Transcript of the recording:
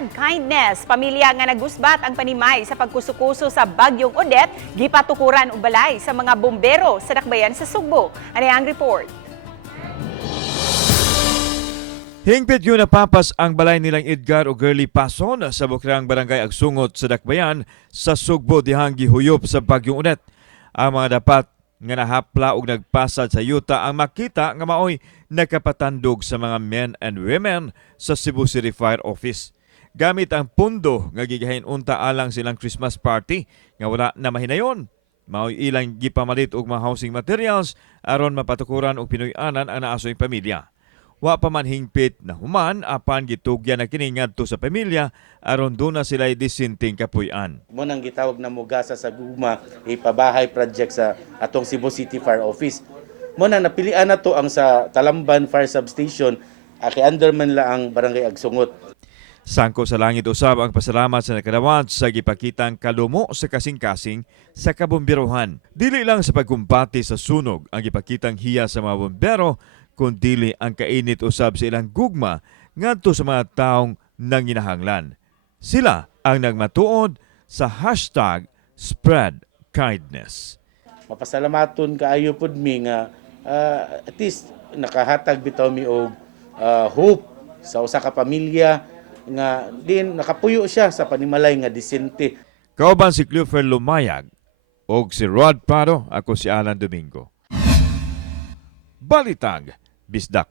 spread kindness. Pamilya nga nagusbat ang panimay sa pagkusukuso sa Bagyong Odette, gipatukuran og balay sa mga bombero sa dakbayan sa Sugbo. Ano ang report? Hingpit yun napapas ang balay nilang Edgar o Girly Pason sa bukrang barangay Agsungot sa Dakbayan sa Sugbo dihang gihuyop sa Bagyong Odette. Ang mga dapat nga nahapla og nagpasad sa yuta ang makita nga maoy nakapatandog sa mga men and women sa Cebu City Fire Office. Gamit ang pundo nga gigahin unta alang silang Christmas party nga wala na mahinayon. Maoy ilang gipamalit og mga housing materials aron mapatukuran og pinuy-anan ang naasoy pamilya. Wa pa man hingpit na human apan gitugyan na kini ngadto sa pamilya aron doon na sila disinting kapuy-an. Mo nang gitawag na mugasa sa gugma ipabahay project sa atong Cebu City Fire Office. Mo nang napilian na to ang sa Talamban Fire Substation kay underman la ang barangay Agsungot. Sangko sa langit usab ang pasalamat sa nakadawat sa gipakitang kalumo sa kasing-kasing sa kabomberohan. Dili lang sa pagkumpati sa sunog ang gipakitang hiya sa mga bombero, kundi ang kainit usab sa ilang gugma ngadto sa mga taong nanginahanglan. Sila ang nagmatuod sa hashtag Spread Kindness. Mapasalamaton kaayo pud mi nga at least nakahatag bitaw mi og hope sa usa ka pamilya nga din nakapuyo siya sa panimalay nga disente. Kauban si Cleofer Lumayag og si Rod Paro, ako si Alan Domingo. Balitag Bisdak.